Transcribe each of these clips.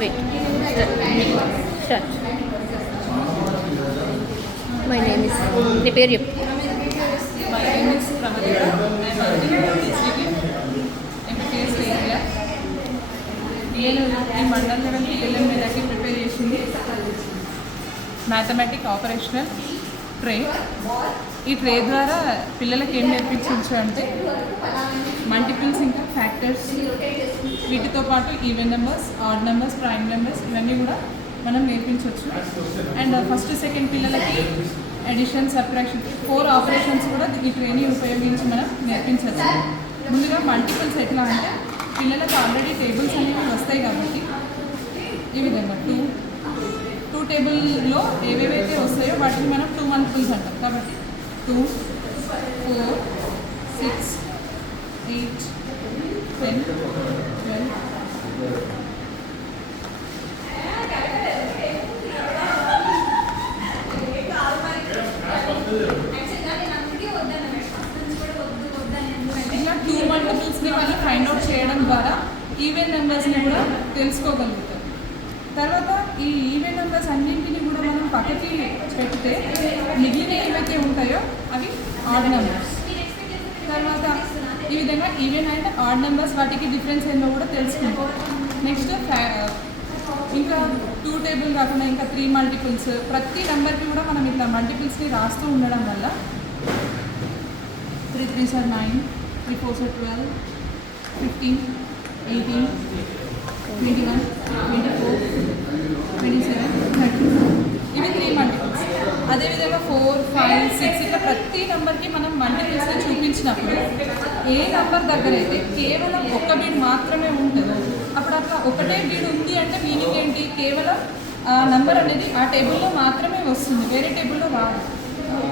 Wait. Start. My name is. Prepare you. My name is Pramadita. I am working in HDB, MPPS area. నేను ఈ mandal level పిల్లల మీదకి prepare చేసింది mathematic operational tray. ఈ tray ద్వారా పిల్లలకి ఏం నేర్పించవచ్చు అంటే మల్టిపుల్స్ ఇంకా ఫ్యాక్టర్స్, వీటితో పాటు even numbers, odd numbers, prime numbers ఇవన్నీ కూడా మనం నేర్పించవచ్చు. అండ్ ఫస్ట్ సెకండ్ పిల్లలకి అడిషన్, సబ్ట్రాక్షన్ 4 ఆపరేషన్స్ కూడా ఈ ట్రైని ఉపయోగించి మనం నేర్పించవచ్చు. ముందుగా మల్టిపుల్స్ ఎట్లా అంటే పిల్లలకు ఆల్రెడీ టేబుల్స్ అనేవి వస్తాయి కాబట్టి ఈ విధంగా టూ టేబుల్లో ఏవేవైతే వస్తాయో వాటిని మనం 2 మల్టిపుల్స్ అంటాం. కాబట్టి 2, 4, 6, 8, 10, 12. ఇలా 2 మల్టిపుల్స్ని వాళ్ళు ఫైండ్ అవుట్ చేయడం ద్వారా ఈవెన్ నెంబర్స్ని కూడా తెలుసుకోగలుగుతారు. తర్వాత ఈ ఈవెన్ నెంబర్స్ అన్నింటినీ కూడా మనం పక్కకి పెడితే మిగిలిన ఏవైతే ఉంటాయో అవి ఆడ్ నెంబర్స్. తర్వాత ఈ విధంగా ఈవెన్ అండ్ ఆడ్ నెంబర్స్ వాటికి డిఫరెన్స్ ఏందో కూడా తెలుసుకుంటాం. నెక్స్ట్ ఇంకా 2 టేబుల్ కాకుండా ఇంకా 3 మల్టిపుల్స్, ప్రతి నెంబర్కి కూడా మనం ఇట్లా మల్టిపుల్స్ని రాస్తూ ఉండడం వల్ల 3 3s are 9, 3 4s are 12, 15, 18, 21, 24, 27, 30 ఇవి 3 మల్టిపుల్స్. అదేవిధంగా 4, 5, 6 ఇట్లా ప్రతి నెంబర్కి మనం మల్టిపుల్స్ని చూపించినప్పుడు ఏ నెంబర్ దగ్గర అయితే కేవలం ఒక్క బీడ్ మాత్రమే ఉంటుందో అప్పుడు అట్లా ఒకటే బీడ్ ఉంది అంటే మీనింగ్ ఏంటి, కేవలం ఆ నెంబర్ అనేది ఆ టేబుల్లో మాత్రమే వస్తుంది, వేరే టేబుల్లో రాదు.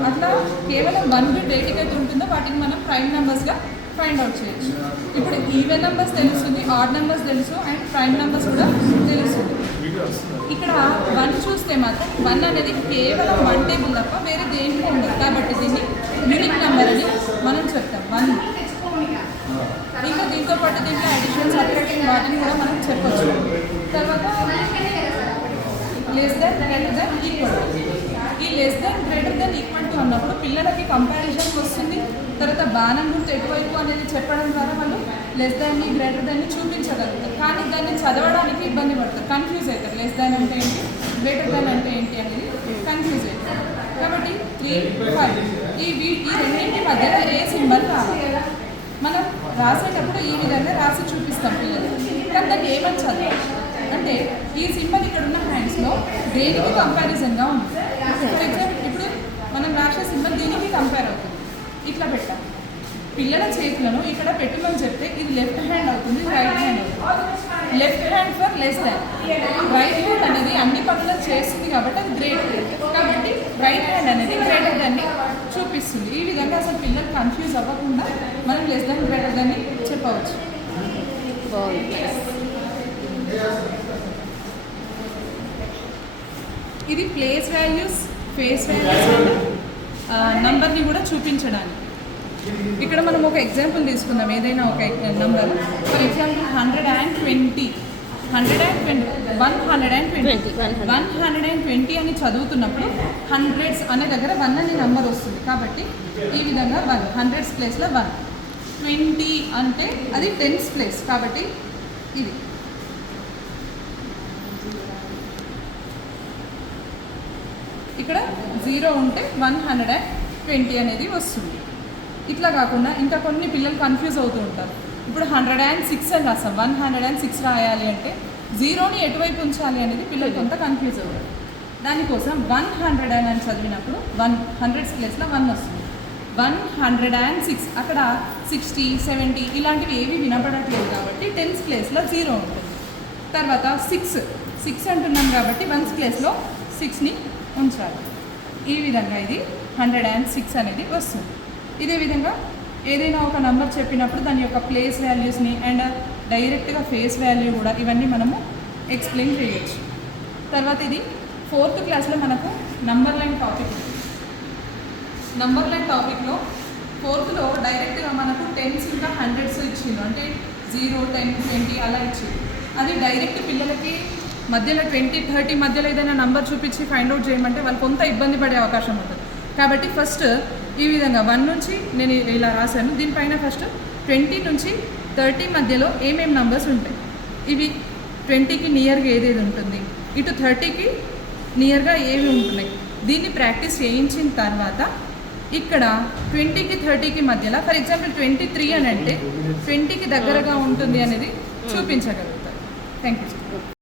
అట్లా కేవలం 1 బీడ్ వేటికైతే ఉంటుందో వాటిని మనం ప్రైమ్ నెంబర్స్గా ఫైండ్ అవుట్ చేయొచ్చు. ఇప్పుడు ఈవెన్ నెంబర్స్ తెలుస్తుంది, ఆడ్ నెంబర్స్ తెలుసు, అండ్ ప్రైమ్ నెంబర్స్ కూడా తెలుస్తుంది. ఇక్కడ 1 చూస్తే మాత్రం 1 అనేది కేవలం 1 టేబుల్ తప్ప వేరే దేంట్లో ఉండదు కాబట్టి దీన్ని యూనిక్ నెంబర్ అని మనం చెప్తాం 1. ఇంకా దీంతో పాటు దీంట్లో అడిషన్, సబ్ట్రాక్షన్ వాటిని కూడా మనం చెప్పచ్చు. తర్వాత less than, greater than, equal. ఈ less than, greater than, equal to అన్నప్పుడు పిల్లలకి కంపారిజన్ వస్తుంది. తర్వాత బాణం గుర్తు ఎటువైపు అనేది చెప్పడం ద్వారా వాళ్ళు లెస్ దాన్ని, గ్రేటర్ దాన్ని చూపించగలుగుతారు. కానీ దాన్ని చదవడానికి ఇబ్బంది పడతారు, కన్ఫ్యూజ్ అవుతారు. లెస్ దాన్ అంటే ఏంటి, గ్రేటర్ దాన్ అంటే ఏంటి అనేది కన్ఫ్యూజ్ అవుతారు. కాబట్టి 3, 5 ఈ రెండింటి మధ్యలో ఏ సింబల్ రావాలి. మనం రాసేటప్పుడు ఈ విధంగా రాసి చూపిస్తాం పిల్లలు, కానీ దాన్ని ఏమని చదవాలి అంటే ఈ సింబల్ ఇక్కడ ఉన్న హ్యాండ్స్లో దేనికి కంపారిజన్గా ఉంది. ఫర్ ఎగ్జాంపుల్ ఇప్పుడు మనం రాసే సింబల్ దీనికి కంపేర్ అవుతుంది. ఇట్లా పెట్టాం పిల్లల చేతులను ఇక్కడ పెట్టమని చెప్తే ఇది లెఫ్ట్ హ్యాండ్ అవుతుంది, రైట్ హ్యాండ్ అవుతుంది. Left hand for less than, right hand అనేది అన్ని పనులు చేస్తుంది కాబట్టి అది గ్రేటర్, కాబట్టి రైట్ హ్యాండ్ అనేది గ్రేటర్ దాన్ని చూపిస్తుంది. ఈ విధంగా అసలు పిల్లలు కన్ఫ్యూజ్ అవ్వకుండా మనం లెస్ దాన్, గ్రేటర్ దాన్ని చెప్పవచ్చు. ఇది place values, face values and నంబర్ని కూడా చూపించడానికి. ఇక్కడ మనం ఒక ఎగ్జాంపుల్ తీసుకుందాం, ఏదైనా ఒక నంబర్. ఫర్ ఎగ్జాంపుల్ 120 అని చదువుతున్నప్పుడు హండ్రెడ్స్ అనే దగ్గర 1 అనే నెంబర్ వస్తుంది కాబట్టి ఈ విధంగా 1 హండ్రెడ్స్ ప్లేస్లో 1. 20 అంటే అది టెన్స్ ప్లేస్ కాబట్టి ఇది. ఇక్కడ 0 ఉంటే 120 అనేది వస్తుంది. ఇట్లా కాకుండా ఇంకా కొన్ని పిల్లలు కన్ఫ్యూజ్ అవుతూ ఉంటారు. ఇప్పుడు 106 అని రాస్తాం, 106 రాయాలి అంటే 0ని ఎటువైపు ఉంచాలి అనేది పిల్లలు కొంత కన్ఫ్యూజ్ అవుతారు. దానికోసం 100 అని చదివినప్పుడు 100 ప్లేస్లో 1 వస్తుంది. 106 అక్కడ 60, 70 ఇలాంటివి ఏవి వినపడట్లేదు కాబట్టి 10th ప్లేస్లో 0 ఉంటుంది. తర్వాత 6 అంటున్నాం కాబట్టి 1th ప్లేస్లో 6ని ఉంచాలి. ఈ విధంగా ఇది 106 అనేది వస్తుంది. ఇదే విధంగా ఏదైనా ఒక నెంబర్ చెప్పినప్పుడు దాని యొక్క ప్లేస్ వాల్యూస్ని అండ్ డైరెక్ట్గా ఫేస్ వాల్యూ కూడా ఇవన్నీ మనము ఎక్స్ప్లెయిన్ చేయొచ్చు. తర్వాత ఇది 4th క్లాస్లో మనకు నంబర్ లైన్ టాపిక్ ఉంది. నంబర్ లైన్ టాపిక్లో 4thలో డైరెక్ట్గా మనకు 10s ఇంకా 100s ఇచ్చిండు, అంటే 0, 10, 20 అలా ఇచ్చింది. అది డైరెక్ట్ పిల్లలకి మధ్యలో 20-30 మధ్యలో ఏదైనా నంబర్ చూపించి ఫైండ్ అవుట్ చేయమంటే వాళ్ళు కొంత ఇబ్బంది పడే అవకాశం ఉంటుంది. కాబట్టి ఫస్ట్ ఈ విధంగా 1 నుంచి నేను ఇలా రాశాను. దీనిపైన ఫస్ట్ 20 నుంచి 30 మధ్యలో ఏమేమి నంబర్స్ ఉంటాయి, ఇవి 20కి నియర్గా ఏదేది ఉంటుంది, ఇటు 30కి నియర్గా ఏవి ఉంటున్నాయి, దీన్ని ప్రాక్టీస్ చేయించిన తర్వాత ఇక్కడ 20కి 30కి మధ్యలో ఫర్ ఎగ్జాంపుల్ 23 అని అంటే 20కి దగ్గరగా ఉంటుంది అనేది చూపించగలుగుతారు. Thank you.